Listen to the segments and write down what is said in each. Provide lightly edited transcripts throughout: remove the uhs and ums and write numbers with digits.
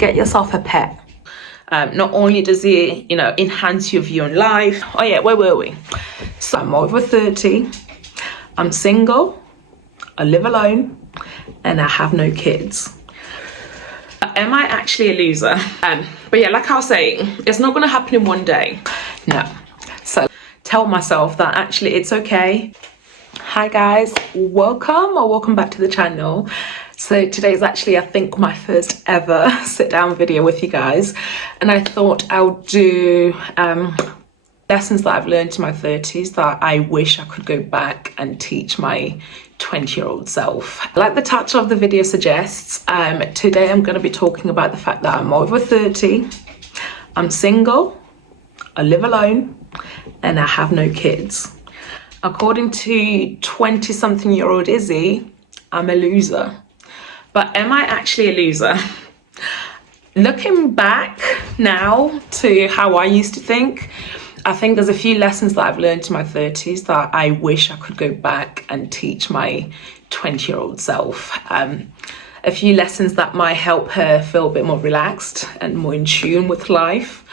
get yourself a pet. Not only does it, enhance your view on life. Oh yeah, where were we? So I'm over 30, I'm single, I live alone, and I have no kids. Am I actually a loser? But yeah, like I was saying, it's not gonna happen in one day. No. So tell myself that actually it's okay. Hi guys, welcome back to the channel. So today is actually, I think, my first ever sit down video with you guys, and I thought I would do lessons that I've learned in my 30s that I wish I could go back and teach my 20-year-old self. Like the title of the video suggests, today I'm going to be talking about the fact that I'm over 30, I'm single, I live alone, and I have no kids. According to 20-something-year-old Issie, I'm a loser. But am I actually a loser? Looking back now to how I used to think, I think there's a few lessons that I've learned in my 30s that I wish I could go back and teach my 20-year-old self. A few lessons that might help her feel a bit more relaxed and more in tune with life.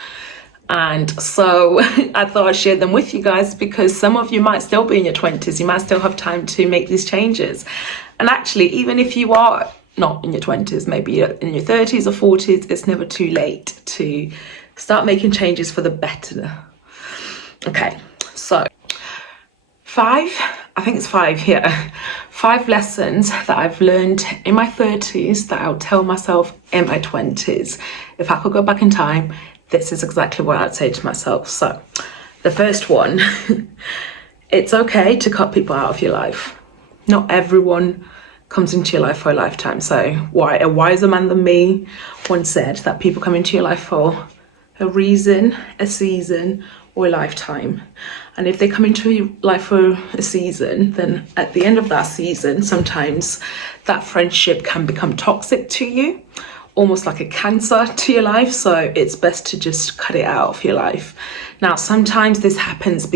And so I thought I'd share them with you guys, because some of you might still be in your 20s, you might still have time to make these changes. And actually, even if you are not in your 20s, maybe you're in your 30s or 40s, it's never too late to start making changes for the better. Okay, so five lessons that I've learned in my 30s that I'll tell myself in my 20s. If I could go back in time, this is exactly what I'd say to myself. So the first one, it's okay to cut people out of your life. Not everyone comes into your life for a lifetime. So a wiser man than me once said that people come into your life for a reason, a season, or a lifetime. And if they come into your life for a season, then at the end of that season, sometimes that friendship can become toxic to you, almost like a cancer to your life. So it's best to just cut it out of your life. Now, sometimes this happens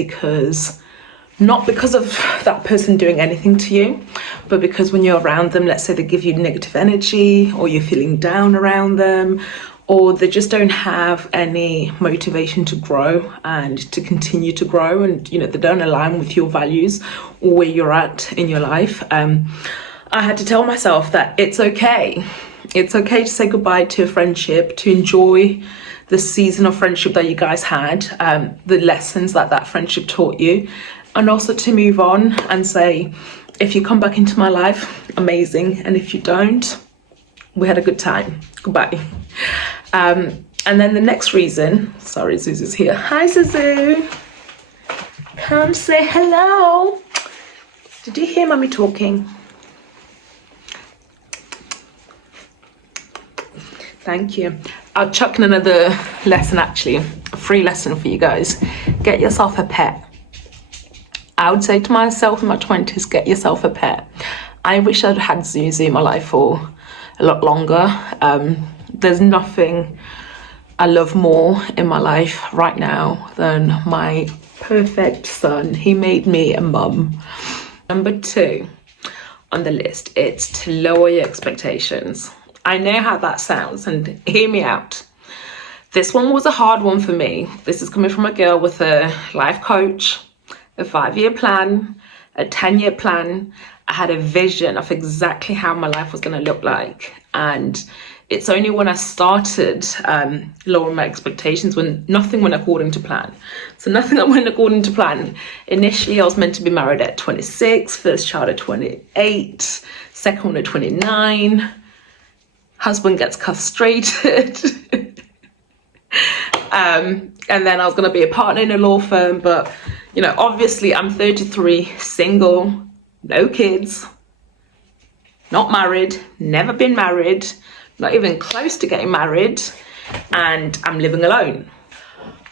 not because of that person doing anything to you, but because when you're around them, let's say they give you negative energy, or you're feeling down around them, or they just don't have any motivation to grow and to continue to grow, and they don't align with your values or where you're at in your life. I had to tell myself that it's okay. It's okay to say goodbye to a friendship, to enjoy the season of friendship that you guys had, the lessons that friendship taught you, and also to move on and say, if you come back into my life, amazing, and if you don't, we had a good time, goodbye. And then the next reason, sorry, Zuzu's here. Hi, Zuzu. Come say hello. Did you hear mommy talking? Thank you. I'll chuck in another lesson, actually, a free lesson for you guys. Get yourself a pet. I would say to myself in my 20s, get yourself a pet. I wish I'd had Zuzu in my life for a lot longer. There's nothing I love more in my life right now than my perfect son. He made me a mum. Number 2 on the list, it's to lower your expectations. I know how that sounds, and hear me out. This one was a hard one for me. This is coming from a girl with a life coach, a 5-year plan, a 10-year plan. I had a vision of exactly how my life was going to look like, and it's only when I started lowering my expectations when nothing went according to plan. So nothing that went according to plan. Initially, I was meant to be married at 26, first child at 28, second one at 29. Husband gets castrated. And then I was going to be a partner in a law firm. But, obviously I'm 33, single, no kids, not married, never been married, not even close to getting married, and I'm living alone.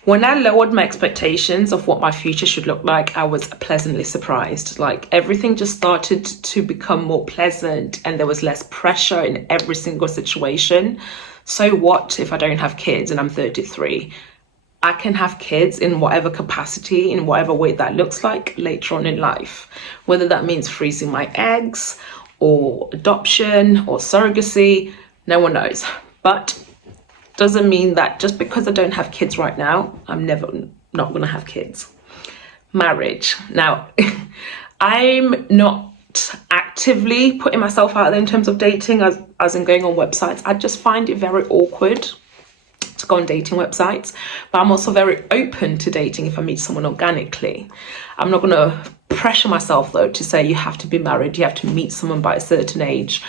When I lowered my expectations of what my future should look like, I was pleasantly surprised. Like, everything just started to become more pleasant, and there was less pressure in every single situation. So what if I don't have kids and I'm 33? I can have kids in whatever capacity, in whatever way that looks like later on in life. Whether that means freezing my eggs or adoption or surrogacy, no one knows. But doesn't mean that just because I don't have kids right now, I'm never not going to have kids. Marriage. Now, I'm not actively putting myself out there in terms of dating, as in going on websites. I just find it very awkward to go on dating websites, but I'm also very open to dating if I meet someone organically. I'm not going to pressure myself though to say you have to be married, you have to meet someone by a certain age.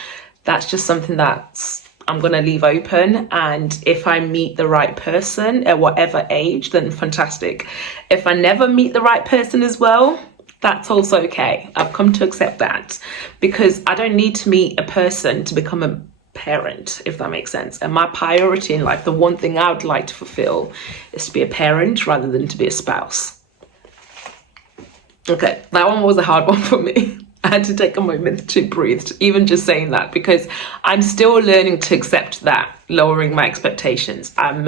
That's just something that's I'm going to leave open, and if I meet the right person at whatever age, then fantastic. If I never meet the right person as well, that's also okay. I've come to accept that, because I don't need to meet a person to become a parent, if that makes sense. And my priority in life, the one thing I would like to fulfill, is to be a parent rather than to be a spouse. Okay, that one was a hard one for me. I had to take a moment to breathe, even just saying that, because I'm still learning to accept that, lowering my expectations. I'm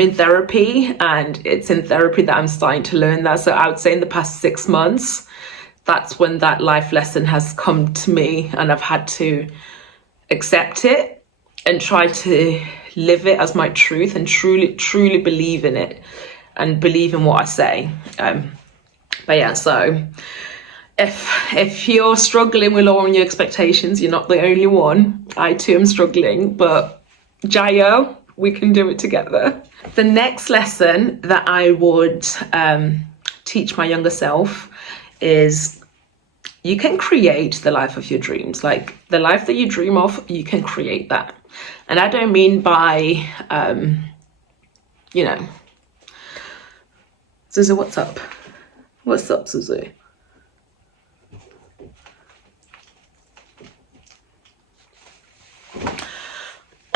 in therapy, and it's in therapy that I'm starting to learn that. So I would say in the past 6 months, that's when that life lesson has come to me, and I've had to accept it and try to live it as my truth and truly believe in it and believe in what I say. But yeah, so if you're struggling with lowering your expectations, you're not the only one. I too am struggling, but Jayo, we can do it together. The next lesson that I would teach my younger self is you can create the life of your dreams. Like, the life that you dream of, you can create that. And I don't mean by, Zuzu, what's up? What's up, Zuzu?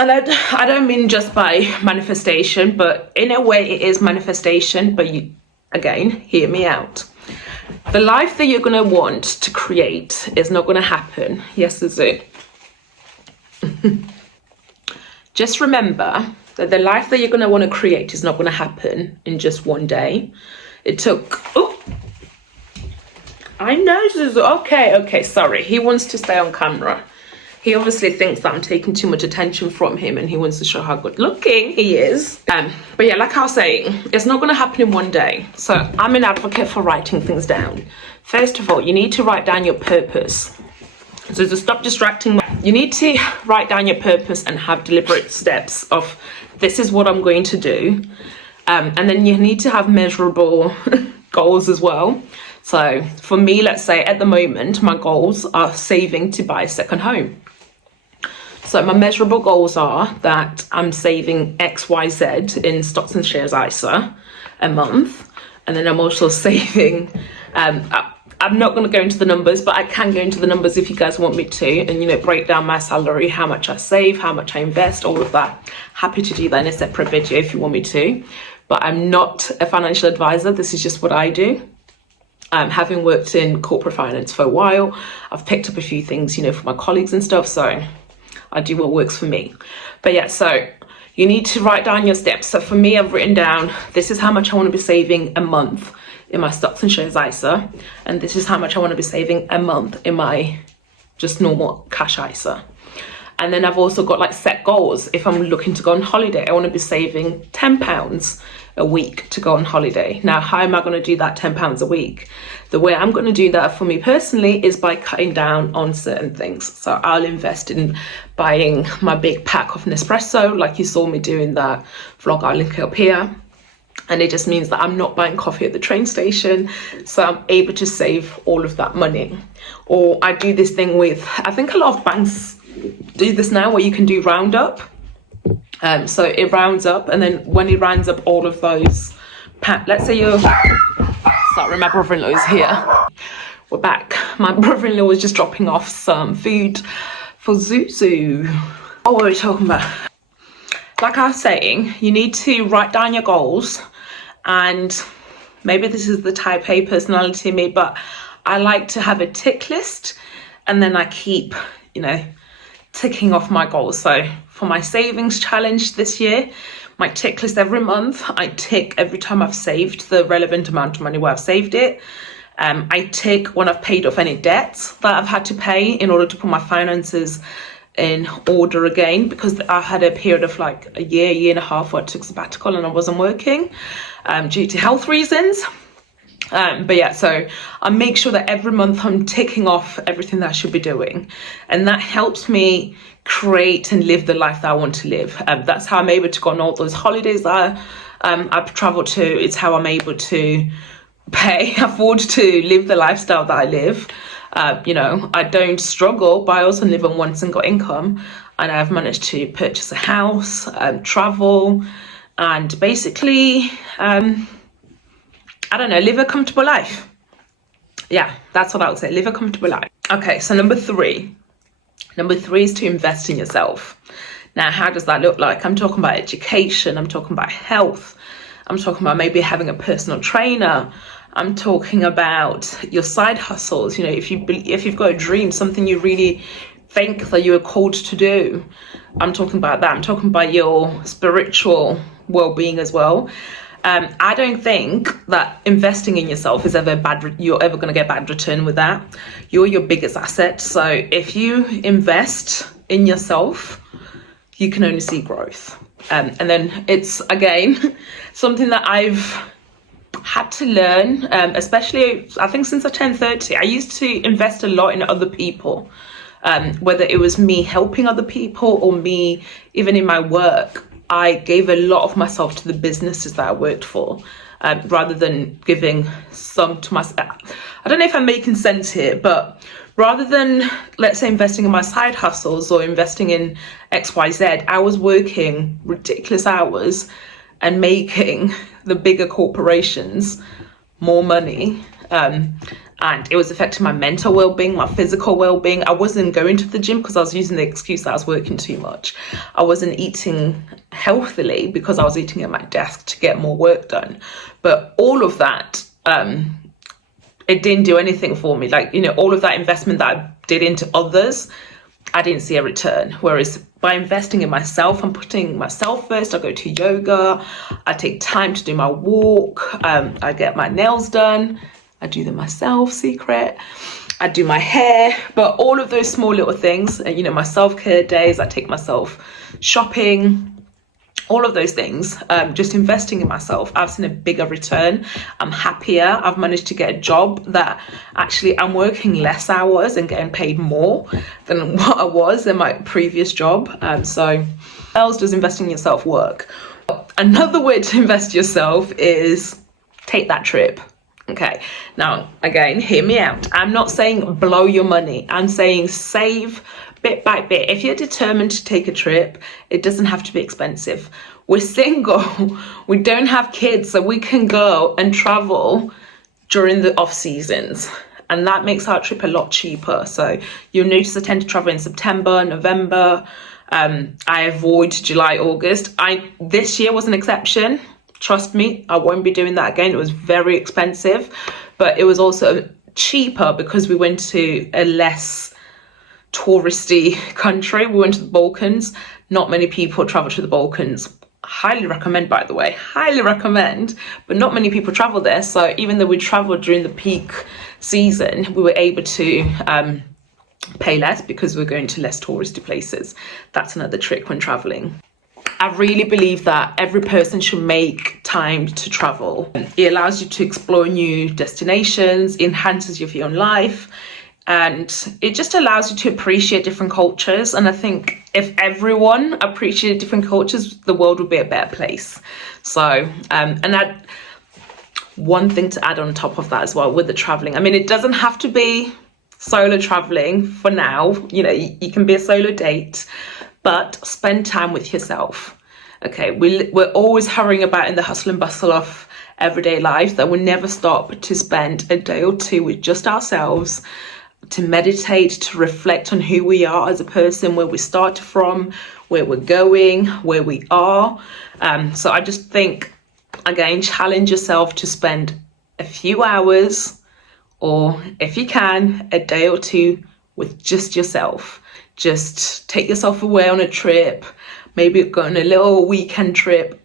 And I don't mean just by manifestation, but in a way it is manifestation, but you, again, hear me out. The life that you're going to want to create is not going to happen. Yes, is it? Just remember that the life that you're going to want to create is not going to happen in just one day. It took... Oh, I know. Okay, sorry. He wants to stay on camera. He obviously thinks that I'm taking too much attention from him, and he wants to show how good looking he is. But yeah, like I was saying, it's not going to happen in one day. So I'm an advocate for writing things down. First of all, you need to write down your purpose. So to stop distracting, you need to write down your purpose and have deliberate steps of, this is what I'm going to do. And then you need to have measurable goals as well. So for me, let's say at the moment, my goals are saving to buy a second home. So my measurable goals are that I'm saving XYZ in stocks and shares ISA a month. And then I'm also saving, I'm not going to go into the numbers, but I can go into the numbers if you guys want me to, and, break down my salary, how much I save, how much I invest, all of that. Happy to do that in a separate video if you want me to. But I'm not a financial advisor. This is just what I do. Having worked in corporate finance for a while, I've picked up a few things, for my colleagues and stuff. So I do what works for me. But yeah, so you need to write down your steps. So for me, I've written down, this is how much I want to be saving a month in my stocks and shares ISA. And this is how much I want to be saving a month in my just normal cash ISA. And then I've also got like set goals. If I'm looking to go on holiday, I want to be saving £10 a week to go on holiday. Now, how am I going to do that £10 a week? The way I'm going to do that for me personally is by cutting down on certain things. So I'll invest in buying my big pack of Nespresso, like you saw me doing that vlog. I'll link it up here. And it just means that I'm not buying coffee at the train station. So I'm able to save all of that money. Or I do this thing with, I think a lot of banks do this now, where you can do roundup. So it rounds up, and then when it rounds up all of those, let's say you're, sorry, my brother-in-law is here. We're back. My brother-in-law was just dropping off some food for Zuzu. What were we talking about? Like I was saying, you need to write down your goals, and maybe this is the type A personality in me, but I like to have a tick list, and then I keep, ticking off my goals. So for my savings challenge this year, my tick list every month, I tick every time I've saved the relevant amount of money where I've saved it. I tick when I've paid off any debts that I've had to pay in order to put my finances in order again, because I had a period of like a year and a half where I took sabbatical and I wasn't working due to health reasons. But yeah, so I make sure that every month I'm ticking off everything that I should be doing, and that helps me create and live the life that I want to live. That's how I'm able to go on all those holidays that I've traveled to. It's how I'm able to afford to live the lifestyle that I live. You know, I don't struggle, but I also live on one single income, and I've managed to purchase a house, travel, and basically I don't know, live a comfortable life. Yeah, that's what I would say, live a comfortable life. Okay, so number three is to invest in yourself. Now, how does that look like? I'm talking about education, I'm talking about health, I'm talking about maybe having a personal trainer, I'm talking about your side hustles. You know, if you've got a dream, something you really think that you are called to do, I'm talking about that. I'm talking about your spiritual well-being as well. I don't think that investing in yourself is ever bad. You're ever going to get bad return with that. You're your biggest asset. So if you invest in yourself, you can only see growth. And then it's, again, something that I've had to learn, especially I think since I turned 30. I used to invest a lot in other people, whether it was me helping other people or me even in my work. I gave a lot of myself to the businesses that I worked for, rather than giving some to myself. I don't know if I'm making sense here, but rather than, let's say, investing in my side hustles or investing in XYZ, I was working ridiculous hours and making the bigger corporations more money. And it was affecting my mental well-being, my physical well-being. I wasn't going to the gym because I was using the excuse that I was working too much. I wasn't eating healthily because I was eating at my desk to get more work done. But all of that, it didn't do anything for me. Like, you know, all of that investment that I did into others, I didn't see a return. Whereas by investing in myself, I'm putting myself first. I go to yoga, I take time to do my walk, I get my nails done. I do them myself, secret. I do my hair, but all of those small little things, you know, my self-care days, I take myself shopping, all of those things, just investing in myself, I've seen a bigger return. I'm happier. I've managed to get a job that actually I'm working less hours and getting paid more than what I was in my previous job. So how else does investing in yourself work? Another way to invest yourself is take that trip. Okay, now again, hear me out. I'm not saying blow your money. I'm saying save bit by bit. If you're determined to take a trip, it doesn't have to be expensive. We're single, we don't have kids, so we can go and travel during the off seasons. And that makes our trip a lot cheaper. So you'll notice I tend to travel in September, November. I avoid July, August. This year was an exception. Trust me, I won't be doing that again. It was very expensive, but it was also cheaper because we went to a less touristy country. We went to the Balkans. Not many people travel to the Balkans. Highly recommend, by the way, highly recommend, but not many people travel there. So even though we traveled during the peak season, we were able to pay less because we're going to less touristy places. That's another trick when traveling. I really believe that every person should make time to travel. It allows you to explore new destinations, enhances your own life, and it just allows you to appreciate different cultures. And I think if everyone appreciated different cultures, the world would be a better place. So, and one thing to add on top of that as well with the traveling. I mean, it doesn't have to be solo traveling for now. You know, you can be a solo date, but spend time with yourself. Okay, we're always hurrying about in the hustle and bustle of everyday life that we never stop to spend a day or two with just ourselves, to meditate, to reflect on who we are as a person, where we started from, where we're going, where we are. So I just think, again, challenge yourself to spend a few hours, or if you can, a day or two with just yourself. Just take yourself away on a trip, maybe go on a little weekend trip.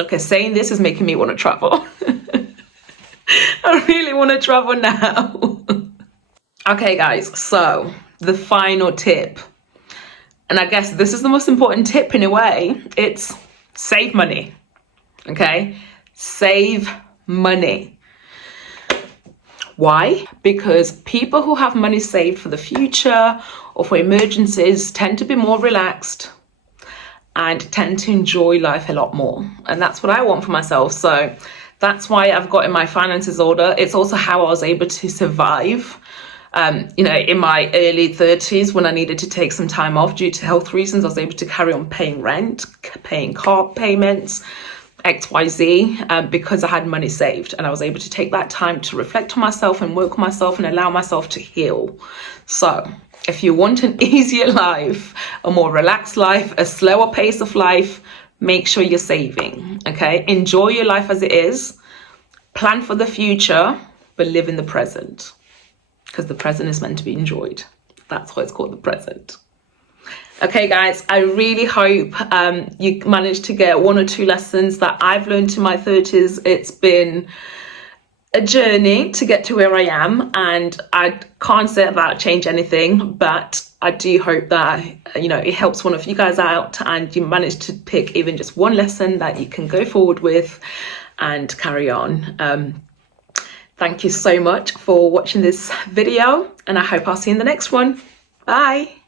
Okay, saying this is making me want to travel. I really want to travel now. Okay, guys, so the final tip. And I guess this is the most important tip in a way. It's save money. Okay? Save money. Why? Because people who have money saved for the future or for emergencies tend to be more relaxed and tend to enjoy life a lot more. And that's what I want for myself. So that's why I've got in my finances order. It's also how I was able to survive, in my early 30s when I needed to take some time off due to health reasons. I was able to carry on paying rent, paying car payments, XYZ, because I had money saved, and I was able to take that time to reflect on myself and work on myself and allow myself to heal. So if you want an easier life, a more relaxed life, a slower pace of life, make sure you're saving. Okay, enjoy your life as it is, plan for the future, but live in the present, because the present is meant to be enjoyed. That's why it's called the present. Okay, guys, I really hope you managed to get 1 or 2 lessons that I've learned in my 30s. It's been a journey to get to where I am, and I can't say that change anything, but I do hope that, it helps one of you guys out and you managed to pick even just one lesson that you can go forward with and carry on. Thank you so much for watching this video, and I hope I'll see you in the next one. Bye.